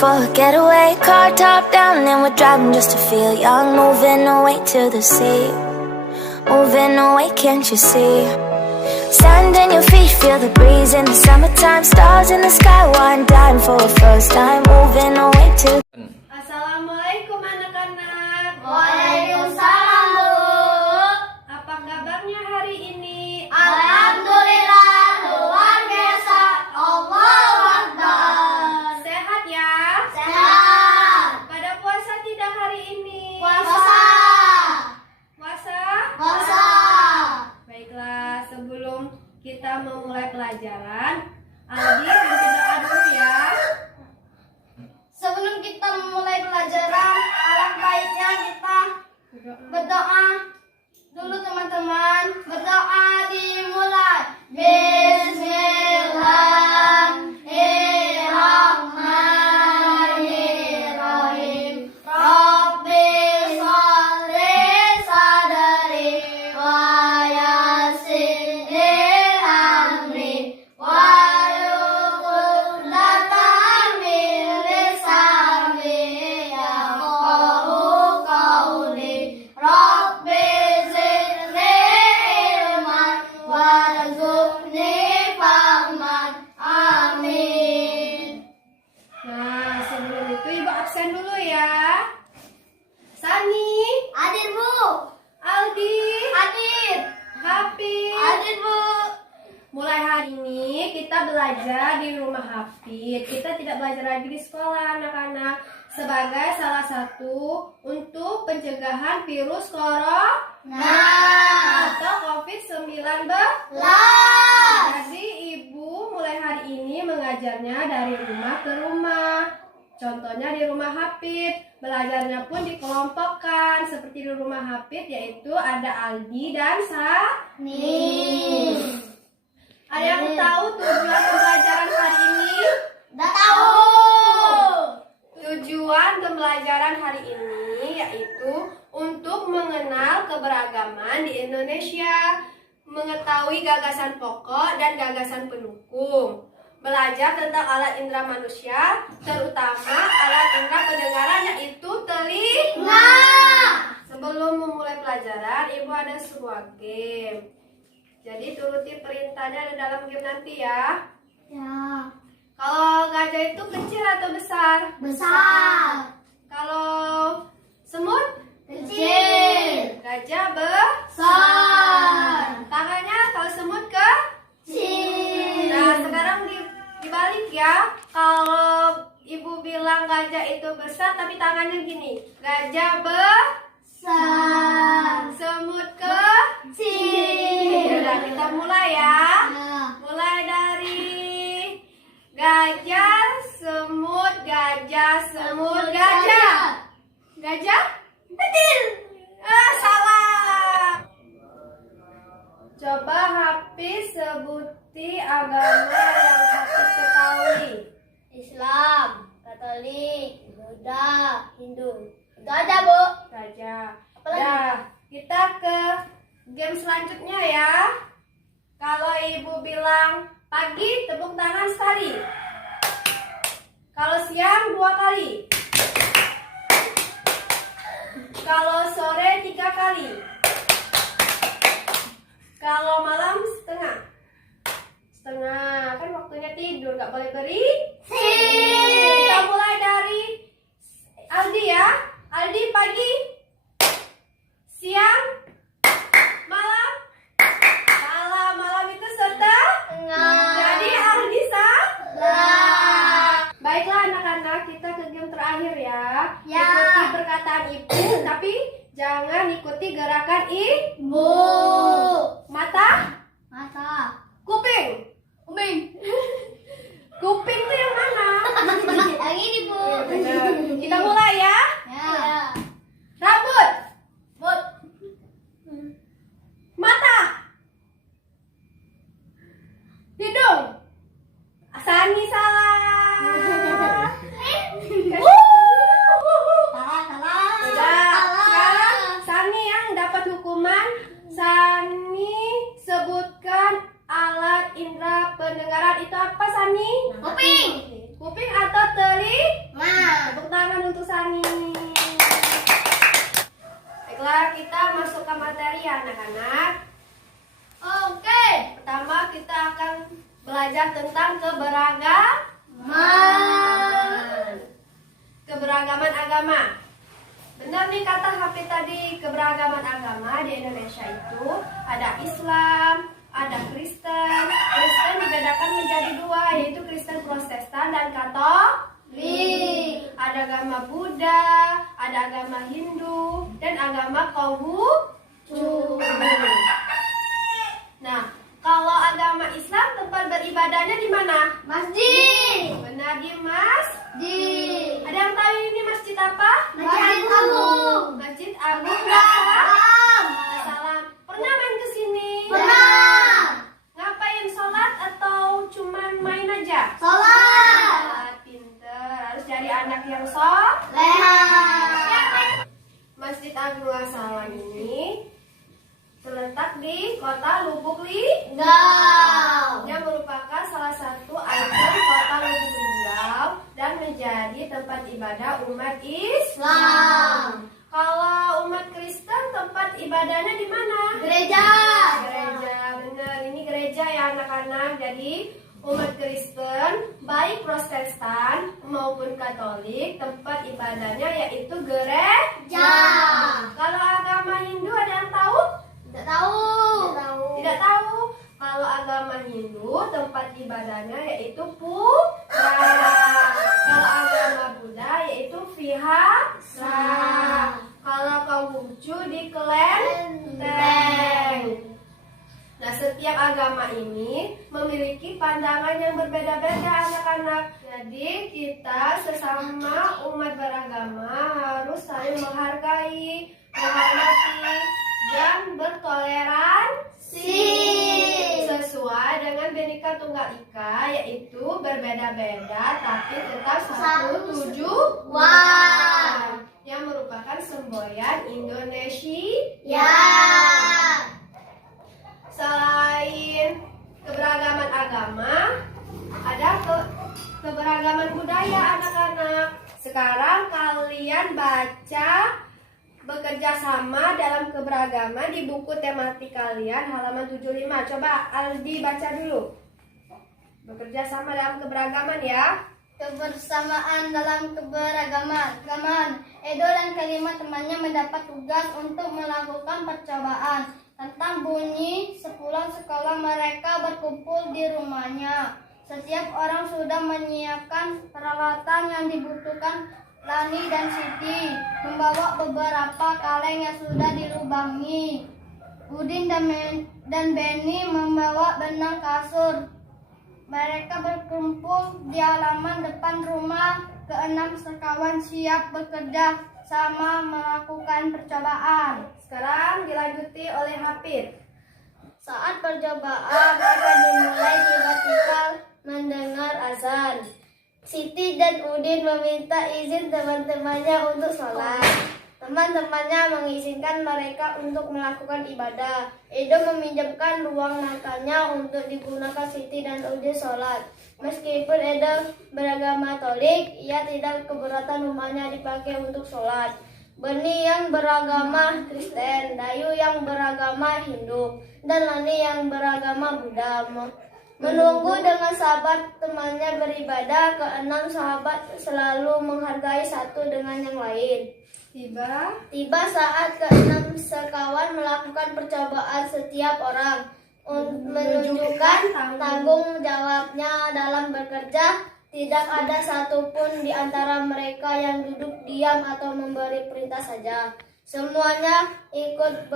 for a getaway. Car top down and we're driving just to feel young. Moving away to the sea. Moving away, can't you see? Sand in your feet, feel the breeze in the summertime. Stars in the sky, one dime for a first time. Moving away to... Assalamualaikum anak-anak. Waalaikumsalam, Bu. Apa kabarnya hari ini? Alhamdulillah, luar biasa. Allahu Akbar. Sehat ya? Sehat. Pada puasa tidak hari ini? Puasa. Puasa? Puasa. Baiklah, sebelum kita memulai pelajaran, Aldi pimpin doa dulu ya. Sebelum kita memulai pelajaran, alangkah baiknya kita berdoa dulu, teman-teman. Berdoa dimulai. Bismillahirrahmanirrahim. Rabbi sholli sadri wa yassir amri wa yuqdatan min lisani yafqahu qawli. Rabbi zidni ilman warzuqni fahman. Amin. Nah, sebelum itu Ibu absen dulu ya. Sani, Hadir, Bu. Aldi, Hadir. Hafid. Hadir, Bu. Mulai hari ini kita belajar di rumah Hafid. Kita tidak belajar lagi di sekolah, anak-anak. Sebagai salah satu untuk pencegahan virus corona atau COVID-19. Jadi Ibu mulai hari ini mengajarnya dari rumah ke rumah. Contohnya di rumah Hafid, belajarnya pun dikelompokkan seperti di rumah Hafid, yaitu ada Aldi dan Sani. Ada yang tahu tujuan pembelajaran hari ini? Udah tahu. Tujuan pembelajaran hari ini yaitu untuk mengenal keberagaman di Indonesia, mengetahui gagasan pokok dan gagasan pendukung, belajar tentang alat indera manusia, terutama alat indera pendengaran yaitu telinga. Sebelum memulai pelajaran, Ibu ada sebuah game. Jadi turuti perintahnya dalam game nanti ya. Ya. Kalau gajah itu kecil atau besar? Besar. Kalau semut? Kecil. Gajah besar. Tangannya kalau semut Kecil. Nah, sekarang dibalik ya. Kalau Ibu bilang gajah itu besar tapi tangannya gini. Gajah Besar. semut kecil. Udah, kita mulai ya. Mulai dari gajah, semut, gajah, semut, gajah. Gajah? Kecil. Salah. Coba Hafiz sebuti agama yang Hafiz ketahui. Islam, Katolik, Buddha, Hindu. Itu aja, Bu. Gajah. Apalagi? Nah, kita ke game selanjutnya ya. Kalau Ibu bilang pagi, tepuk tangan sekali. Kalau siang, 2 kali. Kalau sore, 3 kali. Kalau malam, setengah. Setengah, kan waktunya tidur, nggak boleh berisik. Kita mulai dari Aldi ya. Aldi pagi, siang, malam. Salah, malam itu setengah. Jadi Aldi salah. Baiklah anak-anak, kita ke game terakhir ya. Ya. Ikuti perkataan Ibu, tapi jangan ikuti gerakan Ibu. Mata, Mata. kuping. Kuping. Kuping itu yang mana? Yang ini, Bu. Benar. Kita mulai ya. Ya. Rambut, But. mata, hidung. Sani salah. Udah, sekarang Sani yang dapat hukuman. Sani sebutkan alat indera pendengaran itu apa, Sani? Kuping. Kuping atau telinga? Tepuk tangan untuk Sani. Baiklah, kita masuk ke materi ya anak-anak. Oke. Pertama kita akan belajar tentang keberagaman agama. Benar nih kata Hafid tadi, keberagaman agama di Indonesia itu ada Islam, ada Kristen. Kristen dibedakan menjadi dua, yaitu Kristen Protestan dan Katolik. Ada agama Buddha, ada agama Hindu, dan agama Konghucu. Nah, kalau agama Islam tempat beribadahnya di mana? Masjid. Benar, di masjid. Ada yang tahu ini masjid apa? Masjid Agung. Masjid Agung Salam. Pernah main ke sini? Pernah. Ngapain, sholat atau cuman main aja? Sholat. Pinter, harus jadi anak yang sholat. Masjid Agung Salam ini terletak di kota Lubuk Linggau yang merupakan salah satu ikon kota Lubuk Linggau dan menjadi tempat ibadah umat Islam. Kalau umat Kristen tempat ibadahnya di mana? Gereja. Gereja, benar. Ini gereja ya anak-anak. Jadi umat Kristen baik Protestan maupun Katolik tempat ibadahnya yaitu gereja. Kalau agama Hindu ada yang tahu? Tidak tahu. Tidak tahu. Kalau agama Hindu tempat ibadahnya yaitu pura. Kalau agama Buddha yaitu vihara. Kalau Konghucu di kelenteng. Nah, setiap agama ini memiliki pandangan yang berbeda-beda anak-anak. Jadi kita sesama umat beragama harus saling menghargai, menghormati, dan bertoleransi sesuai dengan Bhinneka Tunggal Ika, yaitu berbeda-beda tapi tetap satu tujuan yang merupakan semboyan Indonesia. Selain keberagaman agama, ada keberagaman budaya anak-anak. Sekarang kalian baca bekerja sama dalam keberagaman di buku tematik kalian halaman 75. Coba Aldi baca dulu. Bekerja sama dalam keberagaman ya. Kebersamaan dalam keberagaman. Edo dan kelima temannya mendapat tugas untuk melakukan percobaan. Tentang bunyi, sepulang sekolah mereka berkumpul di rumahnya. Setiap orang sudah menyiapkan peralatan yang dibutuhkan. Lani dan Siti membawa beberapa kaleng yang sudah dilubangi. Udin dan Beni membawa benang kasur. Mereka berkumpul di halaman depan rumah. Keenam sekawan siap bekerja sama melakukan percobaan. Sekarang dilanjuti oleh Hafid. Saat percobaan akan dimulai, tiba-tiba mendengar azan. Siti dan Udin meminta izin teman-temannya untuk sholat. Teman-temannya mengizinkan mereka untuk melakukan ibadah. Edo meminjamkan ruang makannya untuk digunakan Siti dan Udin sholat. Meskipun Edo beragama Katolik, ia tidak keberatan rumahnya dipakai untuk sholat. Beni yang beragama Kristen, Dayu yang beragama Hindu, dan Lani yang beragama Buddha. Menunggu dengan sahabat temannya beribadah, keenam sahabat selalu menghargai satu dengan yang lain. Tiba saat keenam sekawan melakukan percobaan setiap orang menunjukkan tanggung jawabnya dalam bekerja. Tidak ada satupun di antara mereka yang duduk diam atau memberi perintah saja. Semuanya ikut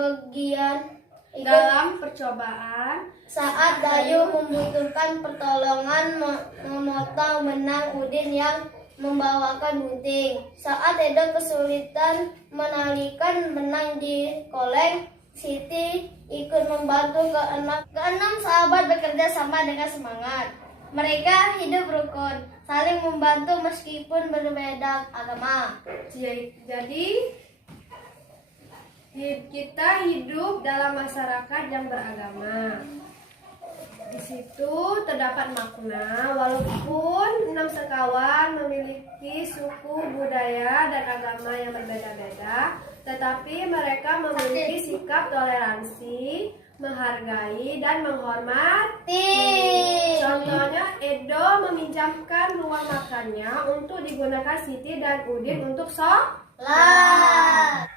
dalam percobaan. Saat Dayu membutuhkan pertolongan memotong benang, Udin yang membawakan gunting. Saat Edo kesulitan menalikan benang di koleng, Siti ikut membantu. Keenam sahabat bekerja sama dengan semangat. Mereka hidup rukun, saling membantu meskipun berbeda agama. Jadi kita hidup dalam masyarakat yang beragama. Di situ terdapat makna, walaupun 6 sekawan memiliki suku, budaya, dan agama yang berbeda-beda, tetapi mereka memiliki sikap toleransi, menghargai, dan menghormati. Contohnya, Edo meminjamkan ruang makannya untuk digunakan Siti dan Udin untuk sholat.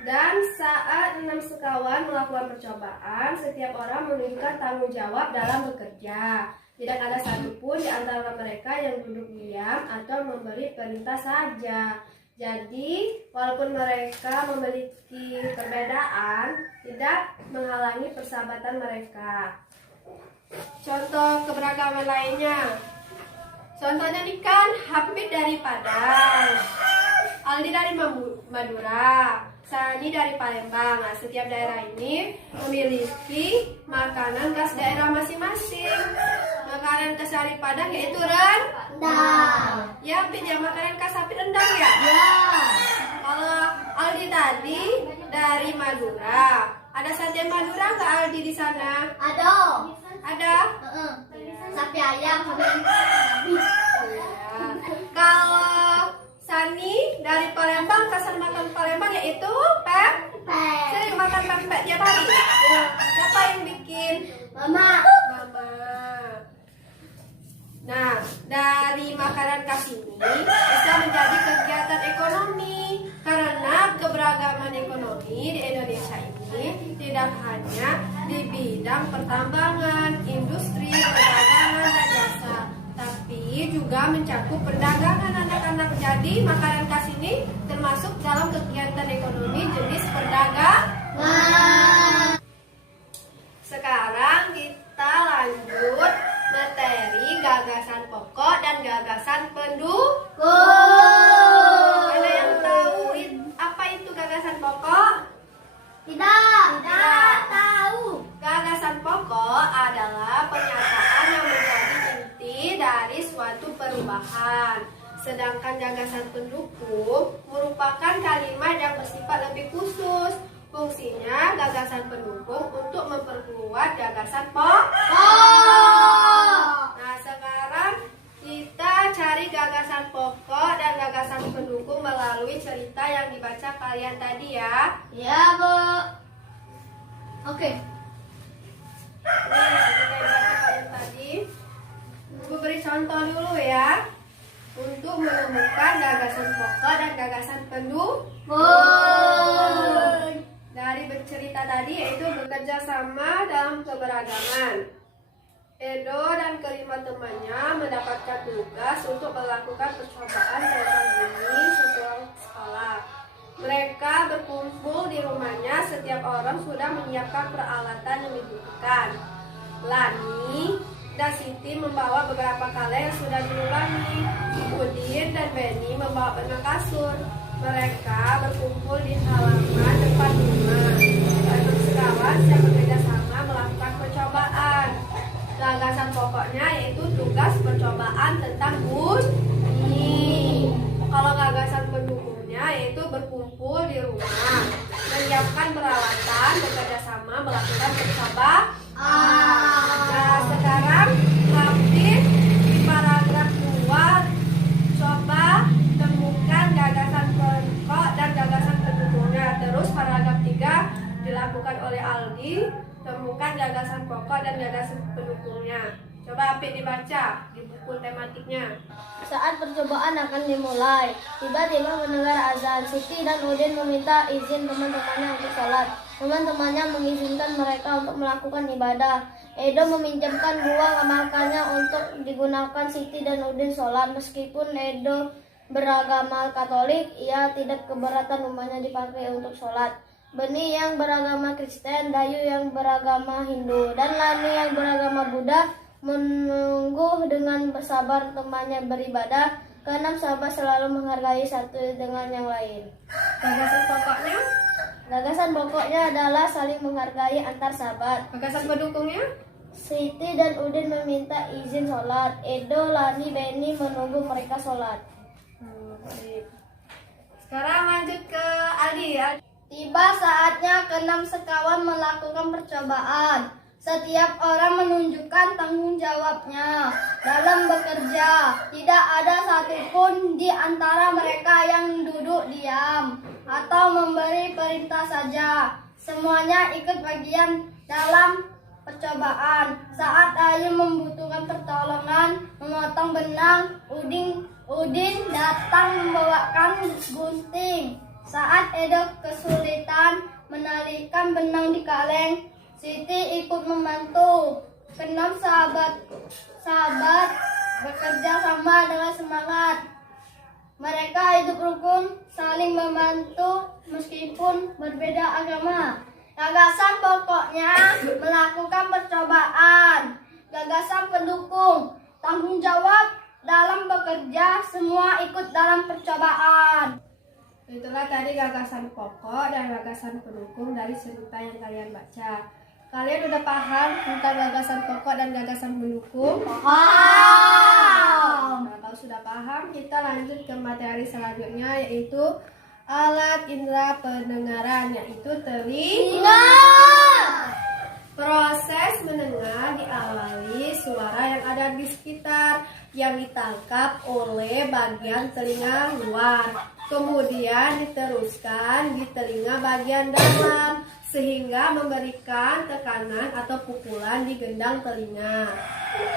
Dan saat 6 sekawan melakukan percobaan, setiap orang menunjukkan tanggung jawab dalam bekerja. Tidak ada satupun di antara mereka yang duduk diam atau memberi perintah saja. Jadi, walaupun mereka memiliki perbedaan, tidak menghalangi persahabatan mereka. Contoh keberagaman lainnya. Contohnya nih kan, Hafid dari Padang, Aldi dari Madura, Sani dari Palembang. Nah, setiap daerah ini memiliki makanan khas daerah masing-masing. Makanan khas dari Padang yaitu rendang. Ya, Hafid ya, makanan khas Hafid rendang ya? Ya. Kalau Aldi tadi dari Madura, ada sate Madura nggak Aldi di sana? Ada. Ada? Sapi ayam. Ya. Kalau Sani dari Palembang, kesan makan Palembang yaitu pempek. Sering makan pempek tiap hari. Siapa yang bikin? Mama. Mama. Nah, dari makanan khas ini bisa menjadi kegiatan ekonomi karena keberagaman ekonomi di Indonesia ini tidak hanya di bidang pertambangan, industri, perdagangan, dan jasa, tapi juga mencakup perdagangan anak-anak. Jadi makanan khas ini termasuk dalam kegiatan ekonomi jenis perdagangan. Sekarang kita lanjut materi gagasan pokok dan gagasan pendukung. Ada yang tahu apa itu gagasan pokok? Tidak tahu. Gagasan pokok adalah pernyataan yang menjadi inti dari suatu perubahan. Sedangkan gagasan pendukung merupakan kalimat yang bersifat lebih khusus. Fungsinya gagasan pendukung untuk memperkuat gagasan pokok. Nah, sekarang kita cari gagasan pokok dan gagasan pendukung melalui cerita yang dibaca kalian tadi ya. Ya, Bu. Oke. Nih, cerita yang dibaca kalian tadi. Ibu beri contoh dulu ya. Untuk menemukan gagasan pokok dan gagasan pendukung. Dari bercerita tadi yaitu bekerja sama dalam keberagaman. Edo dan kelima temannya mendapatkan tugas untuk melakukan percobaan tentang bumi sepulang sekolah. Mereka berkumpul di rumahnya, setiap orang sudah menyiapkan peralatan yang dibutuhkan. Lani dan Siti membawa beberapa kaleng yang sudah dilubangi. Udin dan Beni membawa benang kasur. Mereka berkumpul di halaman depan rumah. Enam sekawan yang bekerja sama melakukan percobaan. Gagasan pokoknya yaitu tugas percobaan tentang bunyi. Kalau gagasan pendukungnya yaitu berkumpul di rumah, menyiapkan peralatan, bekerja sama melakukan percobaan. Nah, sekarang Hafid di paragraf 2 coba temukan gagasan pokok dan gagasan pendukungnya. Terus paragraf 3 dilakukan oleh Aldi, temukan gagasan pokok dan gagasan pendukungnya. Coba Hafid dibaca di buku tematiknya. Saat percobaan akan dimulai, tiba-tiba mendengar azan. Siti dan Udin meminta izin teman-temannya untuk sholat. Teman-temannya mengizinkan mereka untuk melakukan ibadah. Edo meminjamkan ruang makannya untuk digunakan Siti dan Udin sholat. Meskipun Edo beragama Katolik, ia tidak keberatan rumahnya dipakai untuk sholat. Beni yang beragama Kristen, Dayu yang beragama Hindu, dan Lani yang beragama Buddha menunggu dengan bersabar temannya beribadah. Keenam sahabat selalu menghargai satu dengan yang lain. Gagasan pokoknya? Gagasan pokoknya adalah saling menghargai antar sahabat. Gagasan pendukungnya? Siti dan Udin meminta izin sholat. Edo, Lani, Beni menunggu mereka sholat. Baik. Sekarang lanjut ke Aldi. Tiba saatnya keenam sekawan melakukan percobaan. Setiap orang menunjukkan tanggung jawabnya dalam bekerja. Tidak ada satupun di antara mereka yang duduk diam atau memberi perintah saja. Semuanya ikut bagian dalam percobaan. Saat Ayu membutuhkan pertolongan memotong benang, Udin datang membawakan gunting. Saat Edo kesulitan menalikan benang di kaleng, Siti ikut membantu. Keenam sahabat bekerja sama dengan semangat. Mereka hidup rukun, saling membantu meskipun berbeda agama. Gagasan pokoknya melakukan percobaan. Gagasan pendukung, tanggung jawab dalam bekerja, semua ikut dalam percobaan. Itulah tadi gagasan pokok dan gagasan pendukung dari cerita yang kalian baca. Kalian udah paham tentang gagasan pokok dan gagasan pendukung? Paham. Nah, kalau sudah paham, kita lanjut ke materi selanjutnya, yaitu alat indera pendengaran, yaitu telinga. Proses mendengar diawali suara yang ada di sekitar yang ditangkap oleh bagian telinga luar. Kemudian diteruskan di telinga bagian dalam sehingga memberikan tekanan atau pukulan di gendang telinga.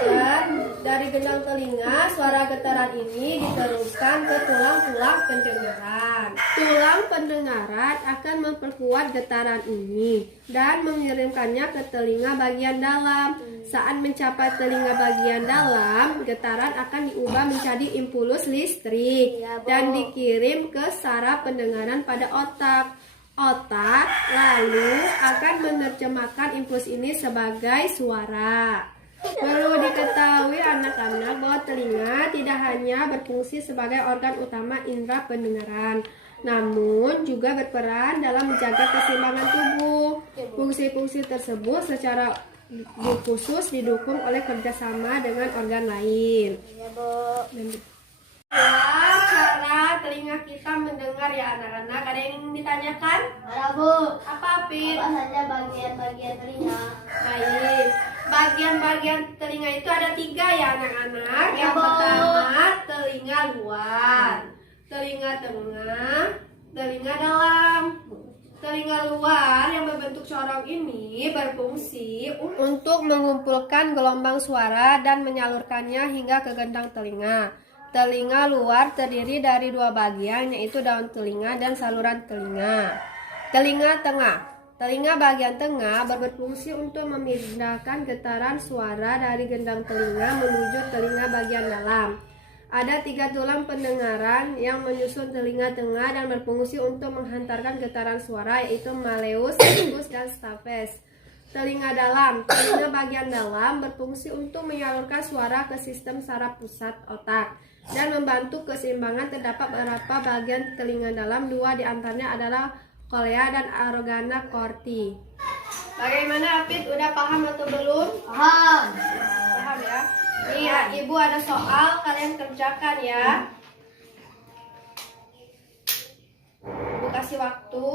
Dan dari gendang telinga, suara getaran ini diteruskan ke tulang-tulang pendengaran. Tulang pendengaran akan memperkuat getaran ini dan mengirimkannya ke telinga bagian dalam. Saat mencapai telinga bagian dalam, getaran akan diubah menjadi impulus listrik dan dikirim ke saraf pendengaran pada otak. Otak lalu akan menerjemahkan impuls ini sebagai suara. Perlu diketahui anak-anak bahwa telinga tidak hanya berfungsi sebagai organ utama indera pendengaran, namun juga berperan dalam menjaga keseimbangan tubuh. Fungsi-fungsi tersebut secara khusus didukung oleh kerjasama dengan organ lain. Cara telinga kita mendengar ya anak-anak. Ada yang ingin ditanyakan? Ada, Bu. Apa, Pin? Apa saja bagian-bagian telinga? Baik. Bagian-bagian telinga itu ada 3 ya anak-anak. Ya, Yang Bu. pertama telinga luar, telinga tengah, telinga dalam. Telinga luar yang berbentuk corong ini berfungsi untuk mengumpulkan gelombang suara dan menyalurkannya hingga ke gendang telinga. Telinga luar terdiri dari 2 bagian, yaitu daun telinga dan saluran telinga. Telinga tengah. Telinga bagian tengah berfungsi untuk memindahkan getaran suara dari gendang telinga menuju telinga bagian dalam. Ada 3 tulang pendengaran yang menyusun telinga tengah dan berfungsi untuk menghantarkan getaran suara, yaitu malleus, sulcus, dan stapes. Telinga dalam. Telinga bagian dalam berfungsi untuk menyalurkan suara ke sistem saraf pusat otak dan membantu keseimbangan. Terdapat beberapa bagian telinga dalam, 2 diantaranya adalah kolea dan organa corti. Bagaimana, Apit? Udah paham atau belum? Paham. Paham ya? Nih ya, Ibu ada soal, kalian kerjakan ya. Ibu kasih waktu,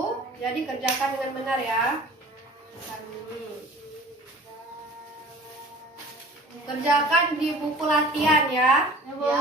jadi kerjakan dengan benar ya. Kerjakan di buku latihan ya. Ya, Bu.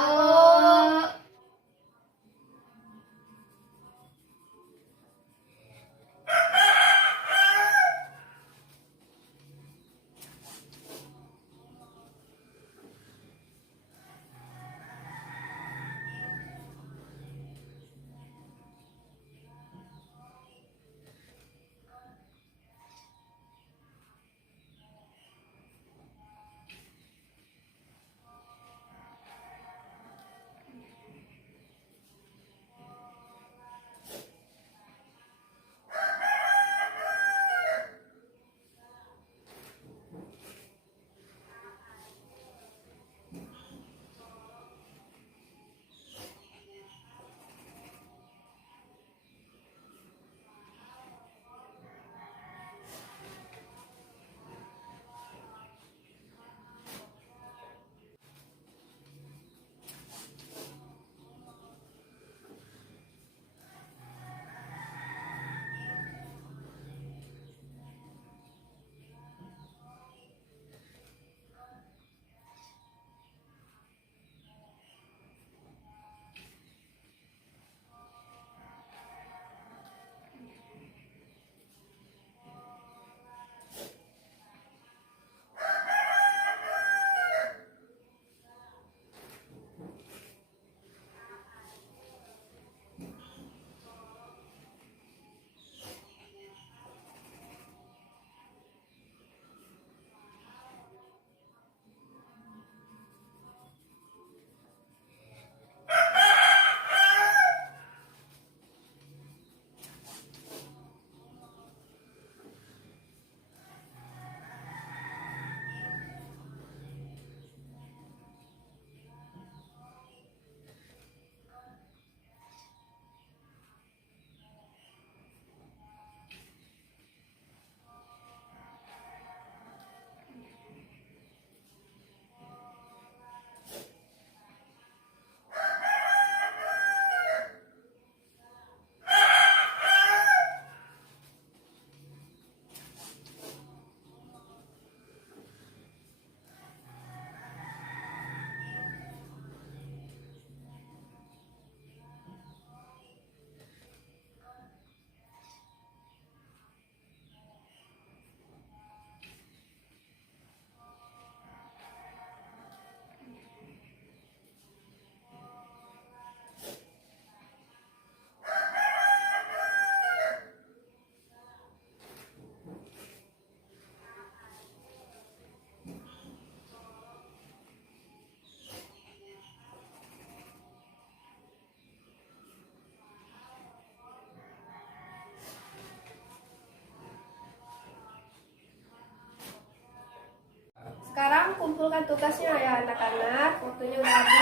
kumpulkan tugasnya ya anak-anak. Waktunya udah habis.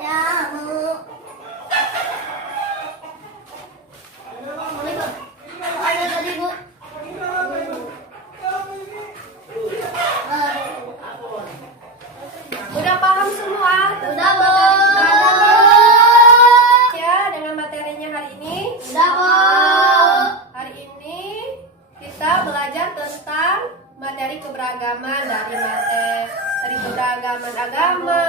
Ya, Bu. Ada tadi, Bu. Udah paham semua? Udah, Bu. Ya, dengan materinya hari ini. Udah, Bu. Hari ini kita belajar tentang materi keberagaman dari keberagaman agama,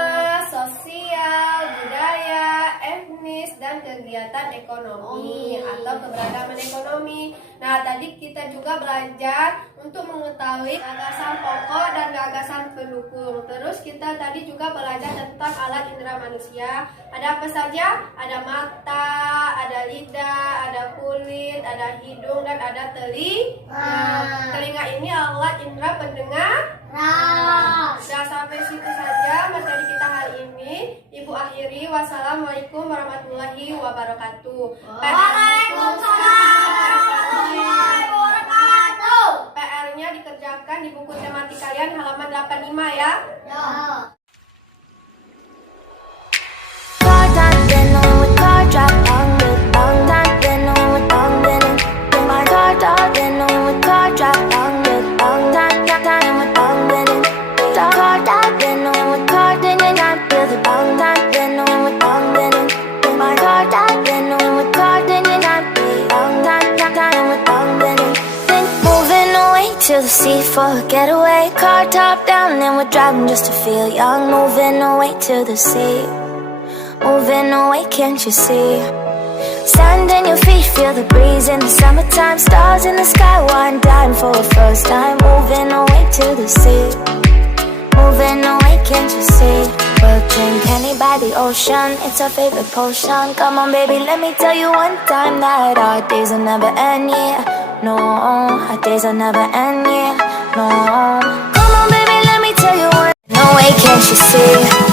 sosial, budaya, etnis, dan kegiatan ekonomi atau keberagaman ekonomi. Nah, tadi kita juga belajar untuk mengetahui gagasan pokok dan gagasan pendukung. Terus kita tadi juga belajar tentang alat indera manusia. Ada apa saja? Ada mata, ada lidah, ada kulit, ada hidung, dan ada telinga. Telinga ini alat indera pendengar. Sudah sampai situ saja materi kita hari ini. Ibu akhiri. Wassalamualaikum warahmatullahi wabarakatuh. PR-nya dikerjakan di buku tematik kalian halaman 85 ya. Car time, been on with car drop, long with long time, been on with long been in my car top, been on with car drop, long with long time, time with long been in car top, been on with car, then you not feel the long time, been on with long been in my car top, been on with car, then you not feel long time, time with long been in moving away to the sea for a getaway, car top down, and we're driving just to feel young, moving away to the sea. Moving away, can't you see? Sand in your feet, feel the breeze in the summertime. Stars in the sky, one dime for a first time. Moving away to the sea. Moving away, can't you see? We'll drink honey by the ocean, it's our favorite potion. Come on baby, let me tell you one time that our days will never end, yeah. No, our days will never end, yeah. No, come on baby, let me tell you one. No way, can't you see?